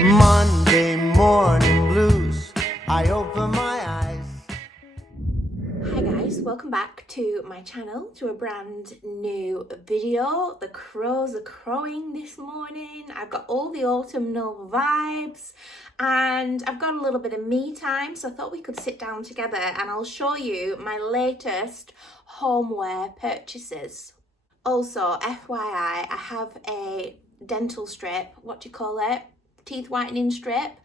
Monday morning blues, I open my eyes. Hi guys, welcome back to my channel, to a brand new video. The crows are crowing this morning. I've got all the autumnal vibes and I've got a little bit of me time, so I thought we could sit down together and I'll show you my latest homeware purchases. Also, FYI, I have a dental strip, what do you call it? Teeth whitening strip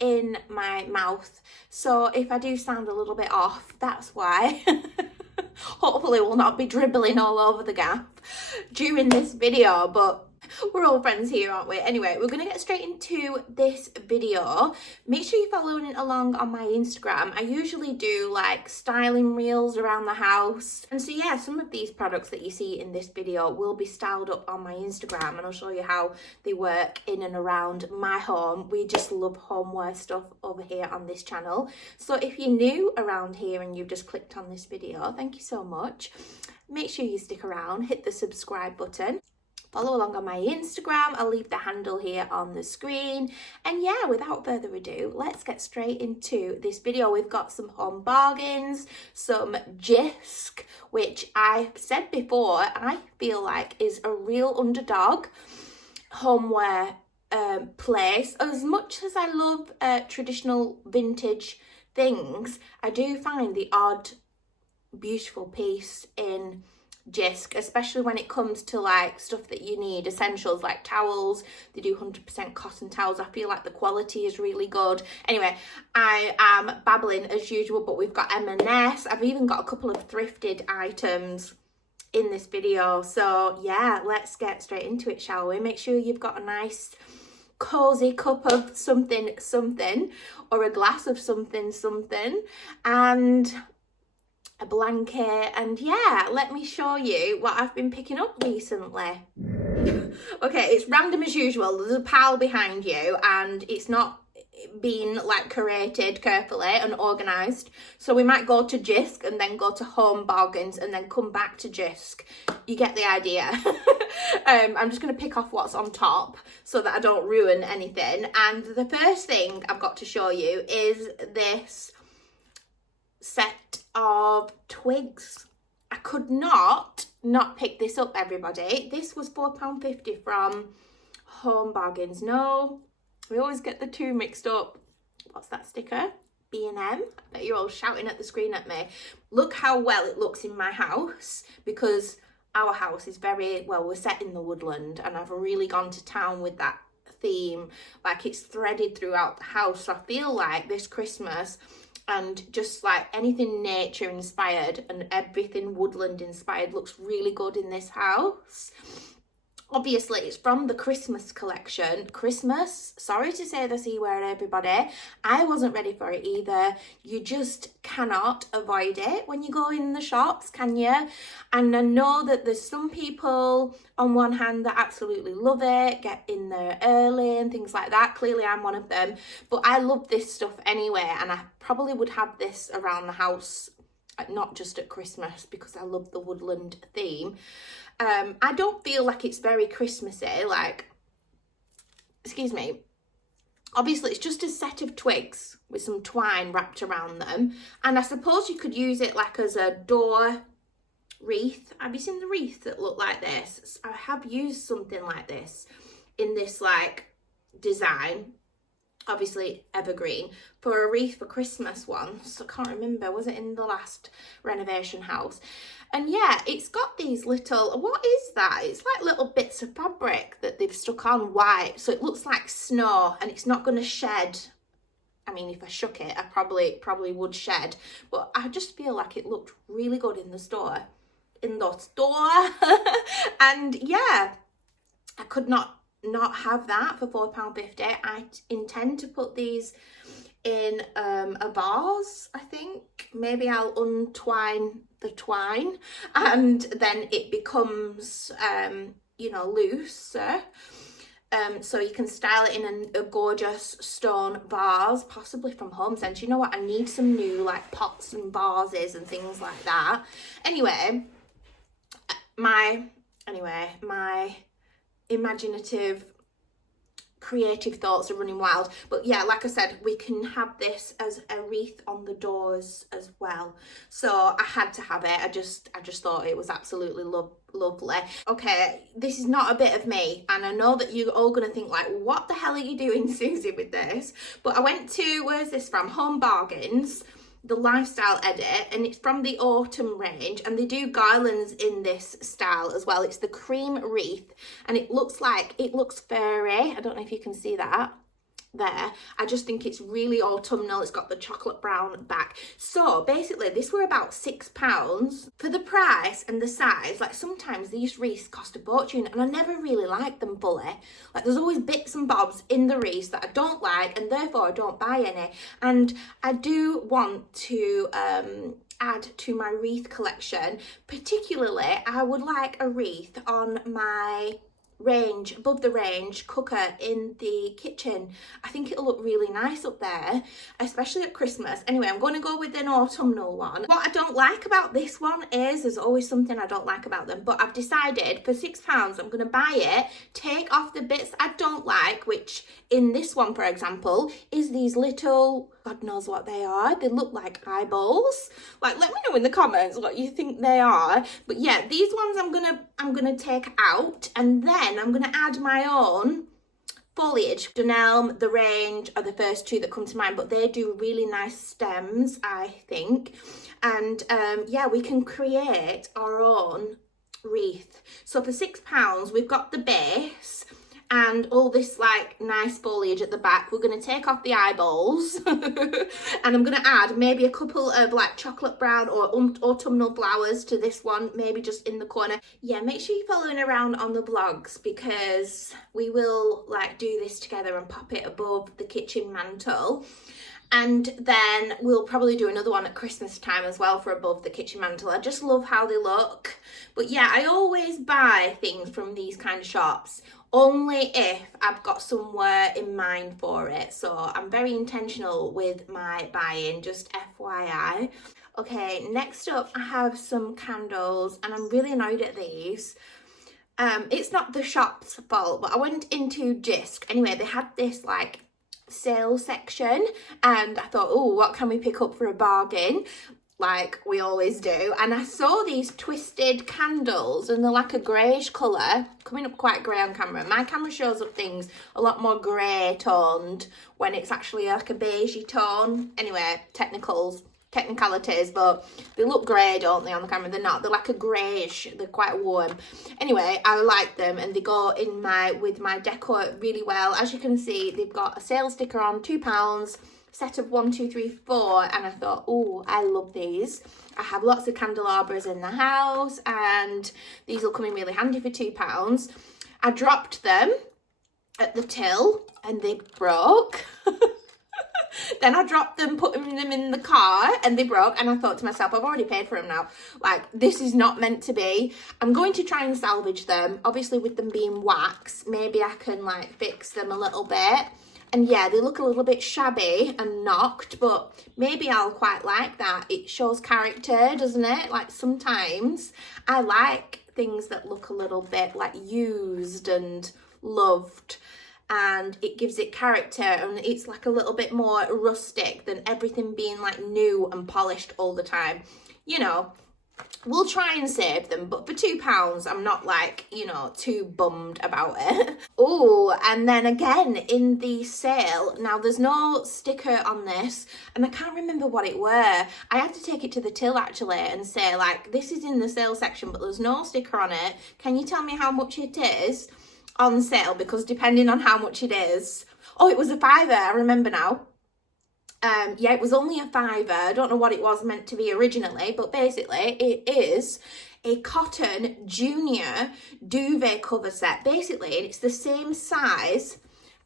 in my mouth, so if I do sound a little bit off, that's why. Hopefully we'll not be dribbling all over the gap during this video, but we're all friends here, aren't we? Anyway, we're going to get straight into this video. Make sure you're following along on my Instagram. I usually do like styling reels around the house. And so yeah, some of these products that you see in this video will be styled up on my Instagram, and I'll show you how they work in and around my home. We just love homeware stuff over here on this channel. So if you're new around here and you've just clicked on this video, thank you so much. Make sure you stick around, hit the subscribe button. Follow along on my Instagram. I'll leave the handle here on the screen. And yeah, without further ado, let's get straight into this video. We've got some home bargains, some Jisk, which I've said before, I feel like is a real underdog homeware place. As much as I love traditional vintage things, I do find the odd beautiful piece in Jisk, especially when it comes to like stuff that you need, essentials like towels. They do 100% cotton towels. I feel like the quality is really good. Anyway, I am babbling as usual, but we've got M&S. I've even got a couple of thrifted items in this video. So yeah, let's get straight into it, shall we? Make sure you've got a nice cozy cup of something or a glass of something and a blanket, and yeah, let me show you what I've been picking up recently. Okay, it's random as usual. There's a pile behind you and it's not been like curated carefully and organised, so we might go to Jisk and then go to Home Bargains and then come back to Jisk. You get the idea. I'm just going to pick off what's on top so that I don't ruin anything. And the first thing I've got to show you is this set of twigs. I could not pick this up, everybody. This was £4.50 from Home Bargains. No, we always get the two mixed up. What's that sticker? B&M. I bet you're all shouting at the screen at me. Look how well it looks in my house, because our house is very, well, we're set in the Woodland and I've really gone to town with that theme. Like, it's threaded throughout the house. So I feel like this Christmas, and just like anything nature inspired and everything woodland inspired looks really good in this house. Obviously, it's from the Christmas collection. Christmas, sorry to say the C word, everybody. I wasn't ready for it either. You just cannot avoid it when you go in the shops, can you? And I know that there's some people on one hand that absolutely love it, get in there early and things like that. Clearly, I'm one of them. But I love this stuff anyway, and I probably would have this around the house, not just at Christmas, because I love the woodland theme. I don't feel like it's very Christmassy, like, excuse me. Obviously, it's just a set of twigs with some twine wrapped around them. And I suppose you could use it like as a door wreath. Have you seen the wreath that look like this? I have used something like this in this like design. Obviously evergreen, for a wreath for Christmas once. I can't remember, was it in the last renovation house? And yeah, it's got these little, what is that? It's like little bits of fabric that they've stuck on white, so it looks like snow and it's not going to shed. I mean, if I shook it, I probably would shed, but I just feel like it looked really good in the store. And yeah, I could not have that for £4.50. I intend to put these in a vase. I think maybe I'll untwine the twine and then it becomes you know, looser, so you can style it in a gorgeous stone vase, possibly from Homesense. You know what, I need some new like pots and vases and things like that. Anyway, my imaginative creative thoughts are running wild. But yeah, like I said, we can have this as a wreath on the doors as well. So I had to have it. I just thought it was absolutely lovely. Okay, this is not a bit of me, and I know that you're all gonna think like, what the hell are you doing, Suzy, with this? But I went to, where's this from? Home Bargains, the lifestyle edit, and it's from the autumn range, and they do garlands in this style as well. It's the cream wreath, and it looks furry. I don't know if you can see that there. I just think it's really autumnal. It's got the chocolate brown back. So basically this were about £6 for the price and the size. Like sometimes these wreaths cost a fortune, and I never really like them fully. Like there's always bits and bobs in the wreaths that I don't like, and therefore I don't buy any. And I do want to add to my wreath collection. Particularly I would like a wreath on my range, above the range cooker in the kitchen. I think it'll look really nice up there, especially at Christmas. Anyway, I'm going to go with an autumnal one. What I don't like about this one is there's always something I don't like about them, but I've decided for £6 I'm going to buy it, take off the bits I don't like, which in this one, for example, is these little, God knows what they are. They look like eyeballs. Like, let me know in the comments what you think they are. But yeah, these ones I'm gonna take out, and then I'm gonna add my own foliage. Dunelm, The Range are the first two that come to mind, but they do really nice stems, I think. And yeah, we can create our own wreath. So for £6, we've got the base and all this like nice foliage at the back. We're going to take off the eyeballs and I'm going to add maybe a couple of like chocolate brown or autumnal flowers to this one, maybe just in the corner. Yeah, make sure you're following around on the vlogs, because we will like do this together and pop it above the kitchen mantle. And then we'll probably do another one at Christmas time as well for above the kitchen mantle. I just love how they look. But yeah, I always buy things from these kind of shops only if I've got somewhere in mind for it. So I'm very intentional with my buying, just FYI. Okay, next up I have some candles, and I'm really annoyed at these. It's not the shop's fault, but I went into Disc. Anyway, they had this like sale section, and I thought, oh, what can we pick up for a bargain, like we always do. And I saw these twisted candles, and they're like a greyish colour, coming up quite grey on camera. My camera shows up things a lot more grey toned when it's actually like a beigey tone. Anyway, technicalities, but they look grey, don't they, on the camera? They're not. They're like a greyish. They're quite warm. Anyway, I like them, and they go in with my decor really well. As you can see, they've got a sale sticker on, £2, set of 1, 2, 3, 4, and I thought, oh, I love these. I have lots of candelabras in the house, and these will come in really handy for £2. I dropped them at the till, and they broke. Then I dropped them, putting them in the car, and they broke, and I thought to myself, I've already paid for them now. Like, this is not meant to be. I'm going to try and salvage them. Obviously, with them being wax, maybe I can, like, fix them a little bit. And yeah, they look a little bit shabby and knocked, but maybe I'll quite like that. It shows character, doesn't it? Like, sometimes I like things that look a little bit, like, used and loved, and it gives it character, and it's like a little bit more rustic than everything being like new and polished all the time. You know, we'll try and save them, but for £2 I'm not like, you know, too bummed about it. Oh, and then again in the sale, now there's no sticker on this, and I can't remember what it were. I had to take it to the till actually and say, like, this is in the sale section, but there's no sticker on it. Can you tell me how much it is on sale? Because depending on how much it is, oh, it was a £5, I remember now. Yeah, it was only a £5. I don't know what it was meant to be originally, but basically it is a cotton junior duvet cover set. Basically, it's the same size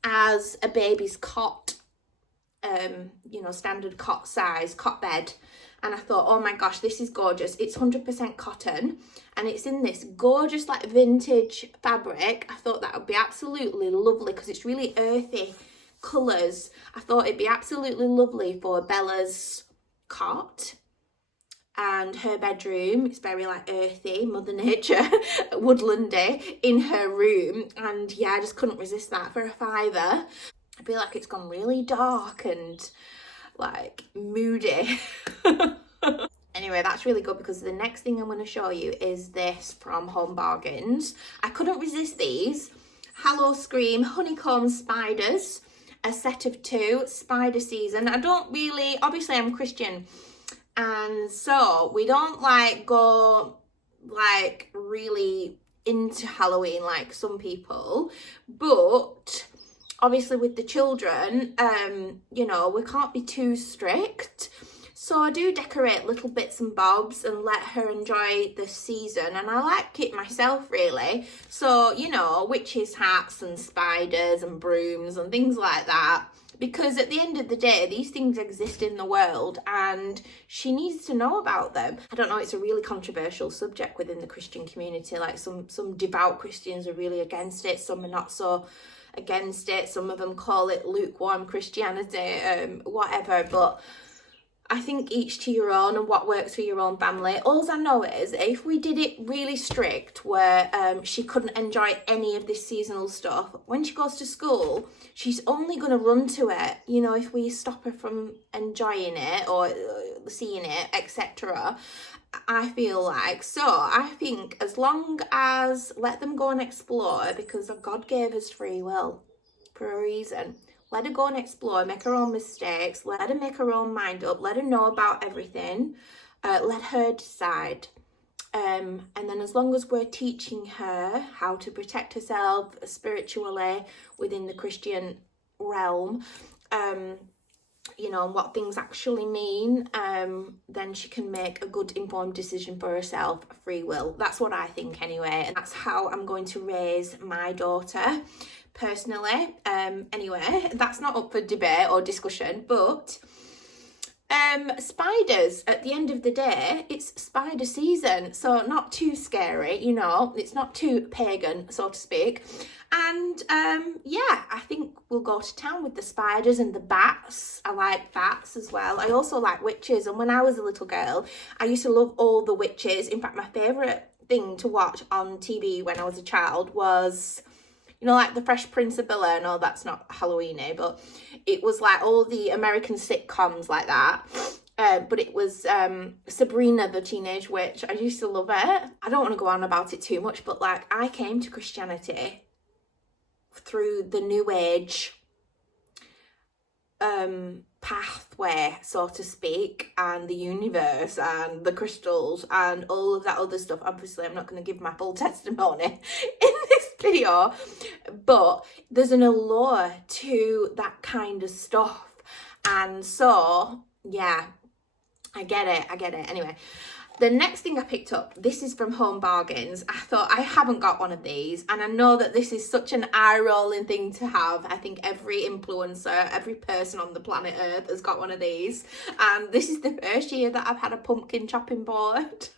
as a baby's cot, you know, standard cot size, cot bed. And I thought, oh my gosh, this is gorgeous. It's 100% cotton, and it's in this gorgeous like vintage fabric. I thought that would be absolutely lovely because it's really earthy colours. I thought it'd be absolutely lovely for Bella's cot. and her bedroom, it's very like earthy, Mother Nature, woodlandy in her room, and yeah, I just couldn't resist that for a £5. I feel like it's gone really dark and like moody. Anyway, that's really good because the next thing I'm going to show you is this from Home Bargains. I couldn't resist these. Hallow Scream Honeycomb Spiders, a set of 2, spider season. I don't really, obviously I'm Christian, and so we don't like go like really into Halloween like some people, but obviously with the children, you know, we can't be too strict. So I do decorate little bits and bobs and let her enjoy the season, and I like it myself really. So, you know, witches' hats and spiders and brooms and things like that, because at the end of the day, these things exist in the world and she needs to know about them. I don't know, it's a really controversial subject within the Christian community. Like some devout Christians are really against it, some are not so against it, some of them call it lukewarm Christianity, whatever, but I think each to your own and what works for your own family. All I know is if we did it really strict where she couldn't enjoy any of this seasonal stuff, when she goes to school, she's only going to run to it. You know, if we stop her from enjoying it or seeing it, etc., I feel like. So I think as long as let them go and explore, because God gave us free will for a reason. Let her go and explore, make her own mistakes, let her make her own mind up, let her know about everything, let her decide. And then as long as we're teaching her how to protect herself spiritually within the Christian realm, you know, and what things actually mean, then she can make a good informed decision for herself, free will. That's what I think anyway, and that's how I'm going to raise my daughter personally. Anyway, that's not up for debate or discussion, but spiders, at the end of the day, it's spider season, so not too scary, you know, it's not too pagan, so to speak. And yeah, I think we'll go to town with the spiders and the bats. I like bats as well. I also like witches, and when I was a little girl, I used to love all the witches. In fact, my favourite thing to watch on TV when I was a child was, you know, like the Fresh Prince of Bel-Air. No, that's not Halloween-y, but it was like all the American sitcoms like that. But it was Sabrina the Teenage Witch. I used to love it. I don't want to go on about it too much, but like I came to Christianity through the New Age pathway, so to speak, and the universe and the crystals and all of that other stuff. Obviously, I'm not going to give my full testimony in this video, but there's an allure to that kind of stuff. And so, yeah, I get it. Anyway, the next thing I picked up, this is from Home Bargains. I thought, I haven't got one of these, and I know that this is such an eye-rolling thing to have. I think every influencer, every person on the planet Earth has got one of these, and this is the first year that I've had a pumpkin chopping board.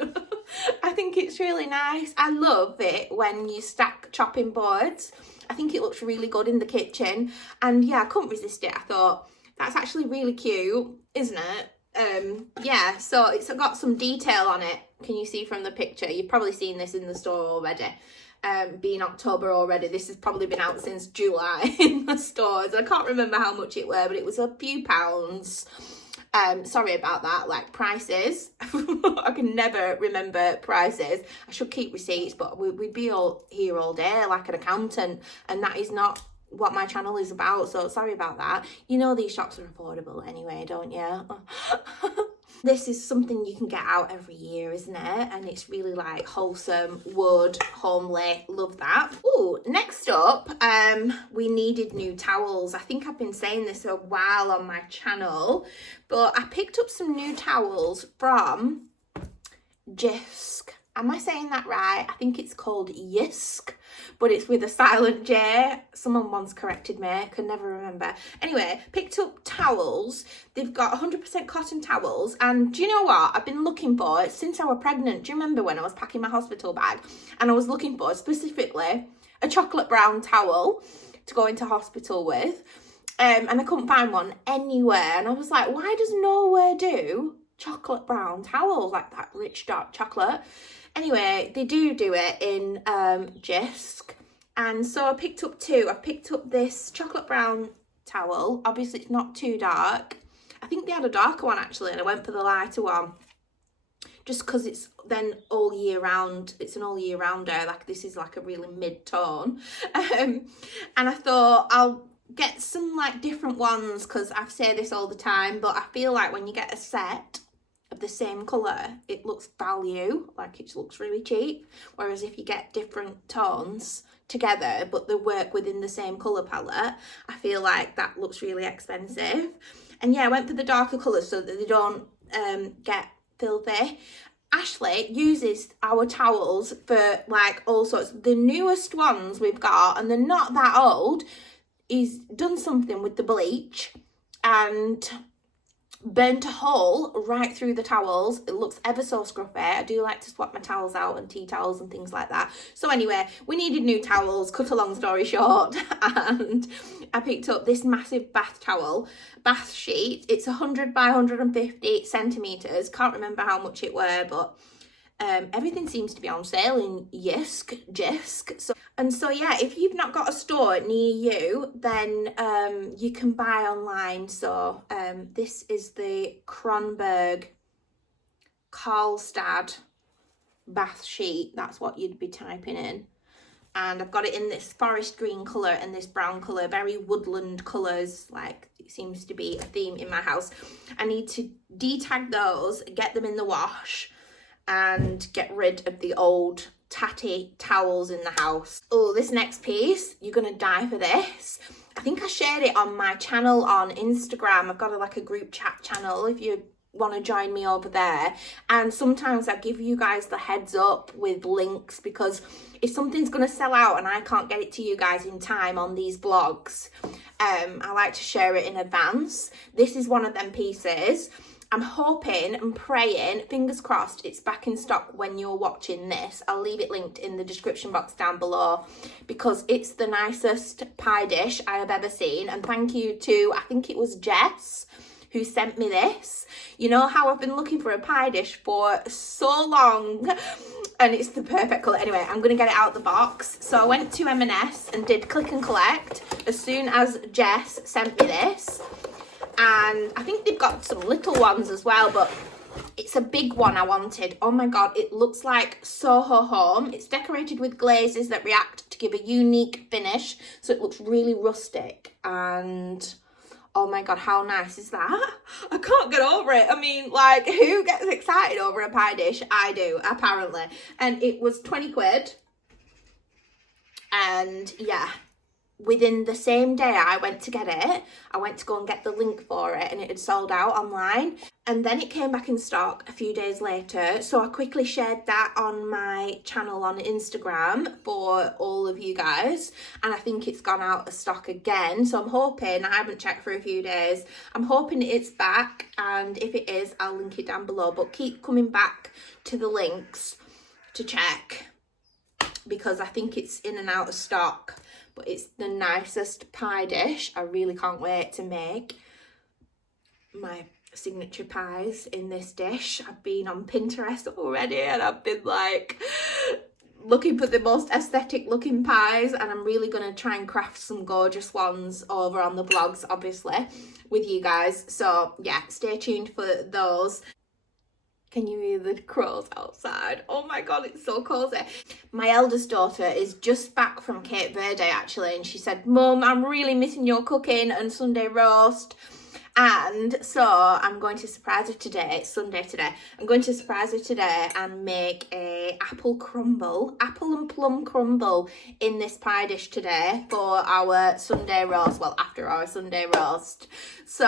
I think it's really nice. I love it when you stack chopping boards. I think it looks really good in the kitchen, and yeah, I couldn't resist it. I thought, that's actually really cute, isn't it? Yeah, so it's got some detail on it. Can you see from the picture? You've probably seen this in the store already. Being October already, this has probably been out since July in the stores. I can't remember how much it were, but it was a few pounds. Sorry about that, like prices. I can never remember prices. I should keep receipts, but we'd be all here all day like an accountant, and that is not what my channel is about, so sorry about that. You know these shops are affordable anyway, don't you? This is something you can get out every year, isn't it? And it's really like wholesome, wood, homely, love that. Ooh, next up, we needed new towels. I think I've been saying this a while on my channel, but I picked up some new towels from Jisk. Am I saying that right? I think it's called Yisk, but it's with a silent J. Someone once corrected me. I can never remember. Anyway, picked up towels. They've got 100% cotton towels. And do you know what? I've been looking for it since I was pregnant. Do you remember when I was packing my hospital bag? And I was looking for specifically a chocolate brown towel to go into hospital with. And I couldn't find one anywhere. And I was like, why does nowhere do chocolate brown towels, like that rich dark chocolate. Anyway, they do it in Jisk, and so I picked up two. I picked up this chocolate brown towel. Obviously it's not too dark. I think they had a darker one actually, and I went for the lighter one just because it's then all year round. It's an all year rounder. Like this is like a really mid-tone. And I thought I'll get some like different ones, because I say this all the time, but I feel like when you get a set of the same colour, it looks value, like it looks really cheap. Whereas if you get different tones together but they work within the same colour palette, I feel like that looks really expensive. And yeah, I went for the darker colours so that they don't get filthy. Ashley uses our towels for like all sorts. The newest ones we've got, and they're not that old, he's done something with the bleach and burnt a hole right through the towels. It looks ever so scruffy. I do like to swap my towels out and tea towels and things like that. So anyway, we needed new towels, cut a long story short, and I picked up this massive bath sheet. It's 100 by 150 centimetres. Can't remember how much it were, but everything seems to be on sale in Jisk. So yeah, if you've not got a store near you, then you can buy online. So this is the Kronberg Karlstad bath sheet. That's what you'd be typing in. And I've got it in this forest green colour and this brown colour, very woodland colours, like it seems to be a theme in my house. I need to detag those, get them in the wash, and get rid of the old tatty towels in the house. Oh, this next piece, you're gonna die for this. I think I shared it on my channel on Instagram. I've got like a group chat channel if you want to join me over there, and sometimes I give you guys the heads up with links, because if something's going to sell out and I can't get it to you guys in time on these vlogs, I like to share it in advance. This is one of them pieces. I'm hoping and praying, fingers crossed, it's back in stock when you're watching this. I'll leave it linked in the description box down below, because it's the nicest pie dish I have ever seen. And thank you to, I think it was Jess, who sent me this. You know how I've been looking for a pie dish for so long, and it's the perfect colour. Anyway, I'm going to get it out of the box. So I went to M&S and did click and collect as soon as Jess sent me this. And I think they've got some little ones as well, but it's a big one I wanted. Oh my god, it looks like Soho Home. It's decorated with glazes that react to give a unique finish, so it looks really rustic. And oh my god, how nice is that? I can't get over it. I mean, like, who gets excited over a pie dish? I do, apparently. And it was 20 quid. And yeah, within the same day I went to get it, I went to go and get the link for it, and it had sold out online. And then it came back in stock a few days later, so I quickly shared that on my channel on Instagram for all of you guys, and I think it's gone out of stock again. So I'm hoping, I haven't checked for a few days, I'm hoping it's back, and if it is, I'll link it down below. But keep coming back to the links to check, because I think it's in and out of stock. But it's the nicest pie dish. I really can't wait to make my signature pies in this dish. I've been on Pinterest already, and I've been like looking for the most aesthetic looking pies, and I'm really going to try and craft some gorgeous ones over on the vlogs, obviously, with you guys. So yeah, stay tuned for those. Can you hear the crows outside? Oh my god, it's so cozy. My eldest daughter is just back from Cape Verde actually, and she said, Mum, I'm really missing your cooking and Sunday roast. And so I'm going to surprise her today. It's Sunday today. I'm going to surprise her today and make a apple and plum crumble in this pie dish today for our Sunday roast. Well, after our Sunday roast. So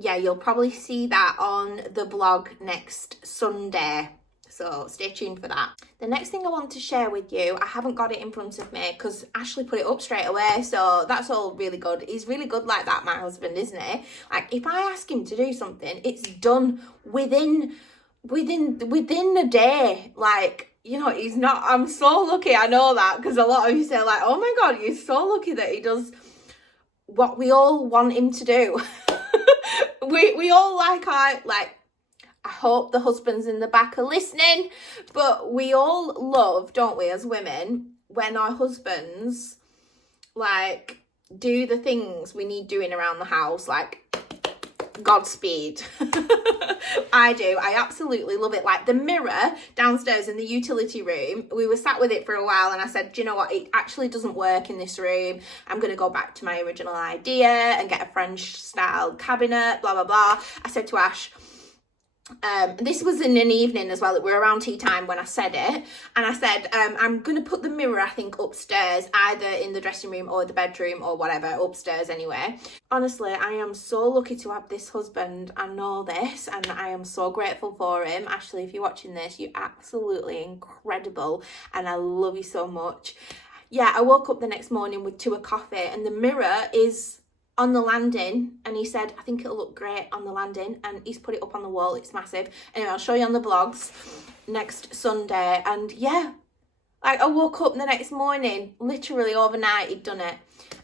yeah, you'll probably see that on the vlog next Sunday. So stay tuned for that. The next thing I want to share with you, I haven't got it in front of me because Ashley put it up straight away, so that's all really good. He's really good like that, my husband, isn't he? Like, if I ask him to do something, it's done within a day. Like, you know, he's not, I'm so lucky, I know that, because a lot of you say like, oh my god, you're so lucky that he does what we all want him to do. we all like I hope the husbands in the back are listening, but we all love, don't we, as women, when our husbands like do the things we need doing around the house, like Godspeed. I do. I absolutely love it. Like the mirror downstairs in the utility room, we were sat with it for a while and I said, do you know what, it actually doesn't work in this room. I'm going to go back to my original idea and get a French style cabinet, blah blah blah. I said to Ash, this was in an evening as well, we were around tea time when I said it, and I said I'm gonna put the mirror, I think, upstairs, either in the dressing room or the bedroom or whatever, upstairs anyway. Honestly, I am so lucky to have this husband. I know this, and I am so grateful for him. Ashley, if you're watching this, you're absolutely incredible and I love you so much. Yeah, I woke up the next morning with 2 a coffee and the mirror is on the landing, and he said, I think it'll look great on the landing, and he's put it up on the wall. It's massive. Anyway, I'll show you on the vlogs next Sunday. And yeah, like I woke up the next morning, literally overnight he'd done it,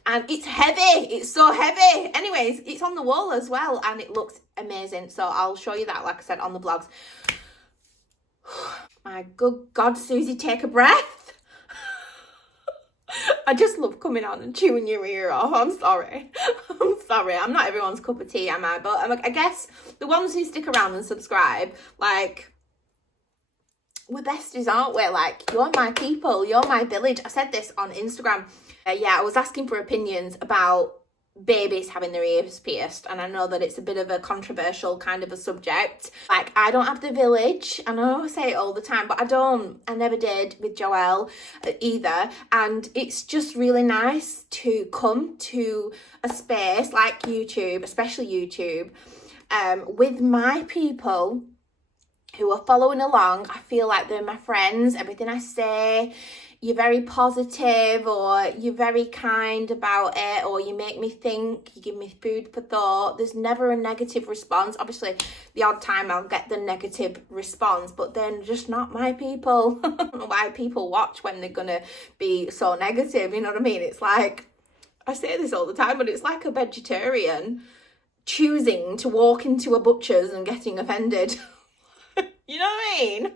and it's heavy. It's so heavy. Anyways, it's on the wall as well and it looks amazing, so I'll show you that, like I said, on the vlogs. My good God, Suzy, take a breath. I just love coming on and chewing your ear off. I'm sorry. I'm sorry. I'm not everyone's cup of tea, am I? But I guess the ones who stick around and subscribe, like, we're besties, aren't we? Like, you're my people. You're my village. I said this on Instagram. Yeah, I was asking for opinions about babies having their ears pierced, and I know that it's a bit of a controversial kind of a subject. Like, I don't have the village. I know I say it all the time, but I never did with Joelle either, and it's just really nice to come to a space like YouTube, especially YouTube, with my people who are following along. I feel like they're my friends. Everything I say, you're very positive, or you're very kind about it, or you make me think, you give me food for thought. There's never a negative response. Obviously, the odd time I'll get the negative response, but they're just not my people. I don't know why people watch when they're gonna be so negative, you know what I mean? It's like, I say this all the time, but it's like a vegetarian choosing to walk into a butcher's and getting offended. You know what I mean?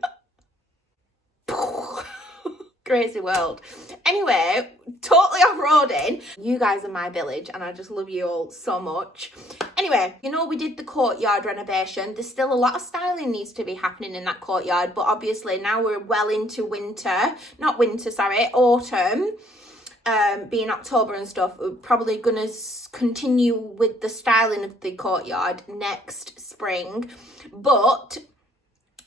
Crazy world. Anyway, totally off-roading. You guys are my village and I just love you all so much. Anyway, you know, we did the courtyard renovation. There's still a lot of styling needs to be happening in that courtyard, but obviously now we're well into autumn. Being October and stuff, we're probably gonna continue with the styling of the courtyard next spring. But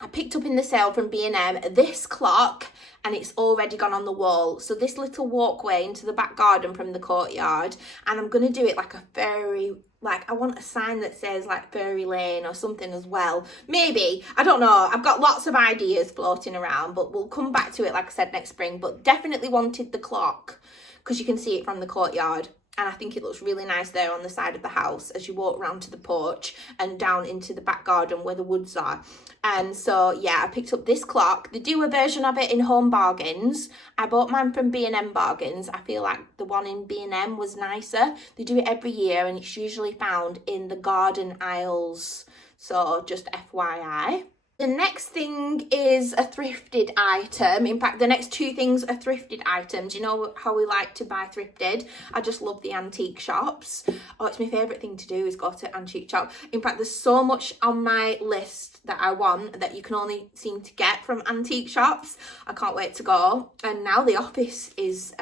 I picked up in the sale from B&M this clock, and it's already gone on the wall. So this little walkway into the back garden from the courtyard, and I'm going to do it like a fairy, like I want a sign that says like fairy lane or something as well. Maybe, I don't know. I've got lots of ideas floating around, but we'll come back to it, like I said, next spring. But definitely wanted the clock because you can see it from the courtyard. And I think it looks really nice there on the side of the house as you walk around to the porch and down into the back garden where the woods are. And so, yeah, I picked up this clock. They do a version of it in Home Bargains. I bought mine from B&M Bargains. I feel like the one in B&M was nicer. They do it every year and it's usually found in the garden aisles. So just FYI. The next thing is a thrifted item. In fact, the next 2 things are thrifted items. You know how we like to buy thrifted? I just love the antique shops. Oh, it's my favourite thing to do is go to antique shop. In fact, there's so much on my list that I want that you can only seem to get from antique shops. I can't wait to go. And now the office is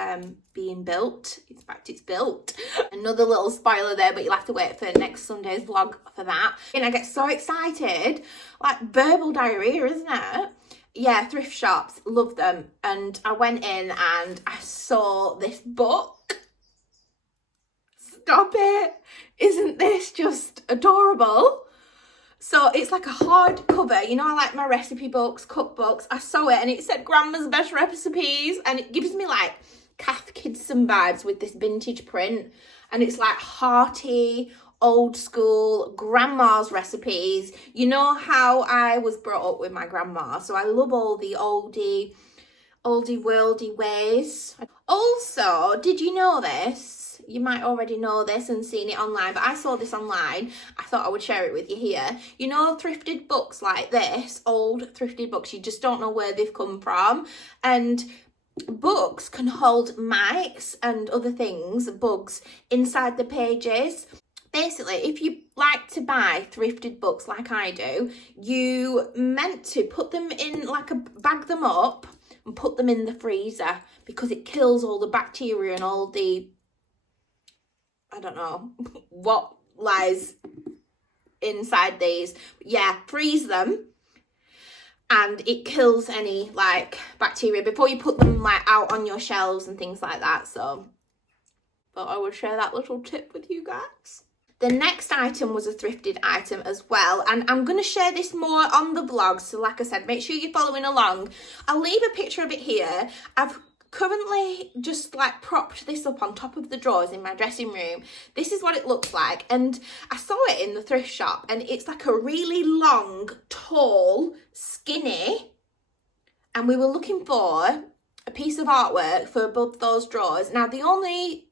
being built. In fact, it's built. Another little spoiler there, but you'll have to wait for next Sunday's vlog for that. And I get so excited, like verbal diarrhea, isn't it? Yeah, thrift shops, love them. And I went in and I saw this book. Stop it. Isn't this just adorable? So it's like a hardcover. You know, I like my recipe books, cookbooks. I saw it and it said Grandma's Best Recipes, and it gives me like Kath Kidson vibes with this vintage print, and it's like hearty, old school grandma's recipes. You know how I was brought up with my grandma, so I love all the oldie worldy ways. Also, did you know this? You might already know this and seen it online, but I saw this online. I thought I would share it with you here. You know, thrifted books like this, old thrifted books, you just don't know where they've come from. And books can hold mice and other things, bugs, inside the pages. Basically, if you like to buy thrifted books like I do, you meant to put them in, like, bag them up and put them in the freezer, because it kills all the bacteria and all the, I don't know what lies inside these. Yeah, freeze them, and it kills any, like, bacteria before you put them, like, out on your shelves and things like that. So thought I would share that little tip with you guys. The next item was a thrifted item as well, and I'm going to share this more on the vlog, so like I said, make sure you're following along. I'll leave a picture of it here. I've currently just, like, propped this up on top of the drawers in my dressing room. This is what it looks like, and I saw it in the thrift shop, and it's like a really long, tall, skinny, and we were looking for a piece of artwork for above those drawers. Now, the only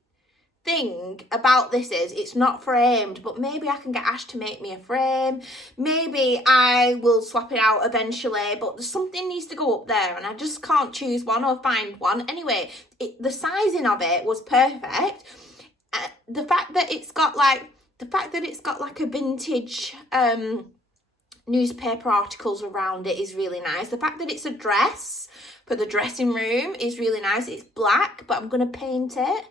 thing about this is it's not framed, but maybe I can get Ash to make me a frame. Maybe I will swap it out eventually, but something needs to go up there, and I just can't choose one or find one. Anyway, the sizing of it was perfect. The fact that it's got like a vintage newspaper articles around it is really nice. The fact that it's a dress for the dressing room is really nice. It's black, but I'm going to paint it.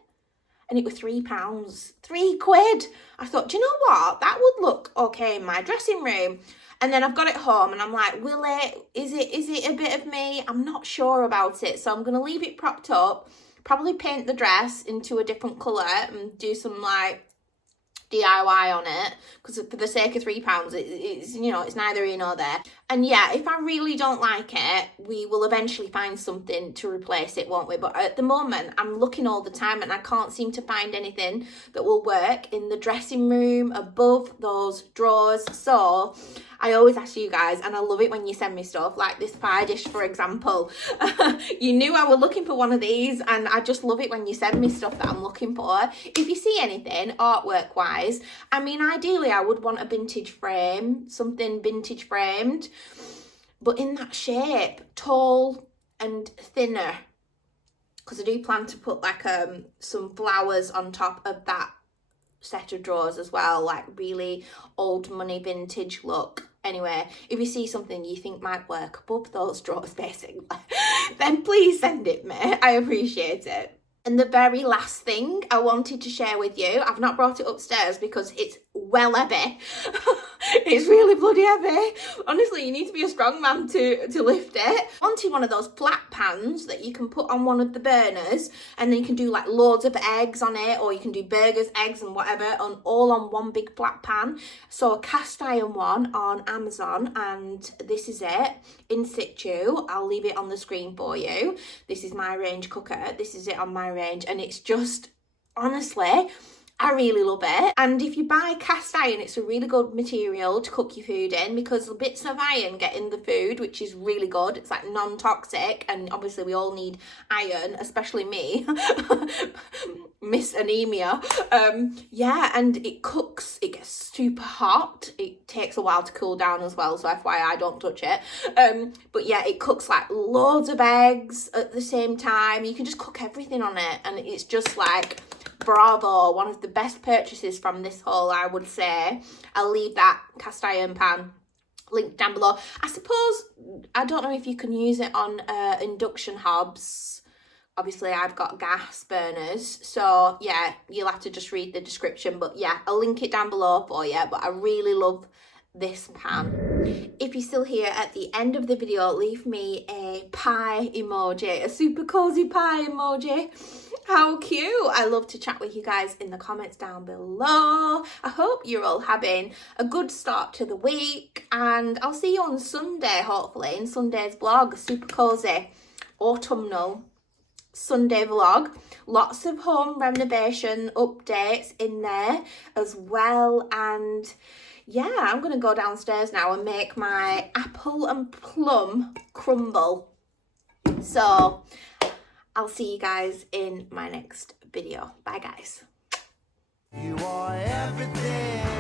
And it was £3, £3. I thought, do you know what? That would look okay in my dressing room. And then I've got it home and I'm like, is it a bit of me? I'm not sure about it. So I'm going to leave it propped up, probably paint the dress into a different colour and do some, like, DIY on it, because for the sake of £3, it's, you know, it's neither here nor there. And yeah, if I really don't like it, we will eventually find something to replace it, won't we? But at the moment, I'm looking all the time and I can't seem to find anything that will work in the dressing room above those drawers. So I always ask you guys, and I love it when you send me stuff like this pie dish, for example. You knew I was looking for one of these, and I just love it when you send me stuff that I'm looking for. If you see anything artwork wise, I mean, ideally I would want a vintage frame, something vintage framed, but in that shape, tall and thinner, because I do plan to put, like, some flowers on top of that set of drawers as well, like really old money vintage look. Anyway, if you see something you think might work above those drawers basically, then please send it me. I appreciate it. And the very last thing I wanted to share with you, I've not brought it upstairs because it's well heavy. It's really bloody heavy. Honestly, you need to be a strong man to lift it. I wanted one of those flat pans that you can put on one of the burners, and then you can do, like, loads of eggs on it, or you can do burgers, eggs and whatever all on one big flat pan. So a cast iron one on Amazon, and this is it in situ. I'll leave it on the screen for you. This is my range cooker. This is it on my range, and it's just, honestly, I really love it. And if you buy cast iron, it's a really good material to cook your food in, because the bits of iron get in the food, which is really good. It's, like, non-toxic, and obviously we all need iron, especially me. Miss Anemia. Yeah, and it cooks, it gets super hot. It takes a while to cool down as well, so FYI, don't touch it. But yeah, it cooks, like, loads of eggs at the same time. You can just cook everything on it, and it's just, like, bravo, one of the best purchases from this haul, I would say. I'll leave that cast iron pan linked down below. I suppose, I don't know if you can use it on induction hobs. Obviously, I've got gas burners, so yeah, you'll have to just read the description. But yeah, I'll link it down below for you. But I really love this pan. If you're still here at the end of the video, leave me a pie emoji, a super cozy pie emoji. How cute. I love to chat with you guys in the comments down below. I hope you're all having a good start to the week, and I'll see you on Sunday, hopefully, in Sunday's vlog. A super cozy autumnal Sunday vlog. Lots of home renovation updates in there as well. And yeah, I'm going to go downstairs now and make my apple and plum crumble. So I'll see you guys in my next video. Bye guys. You are everything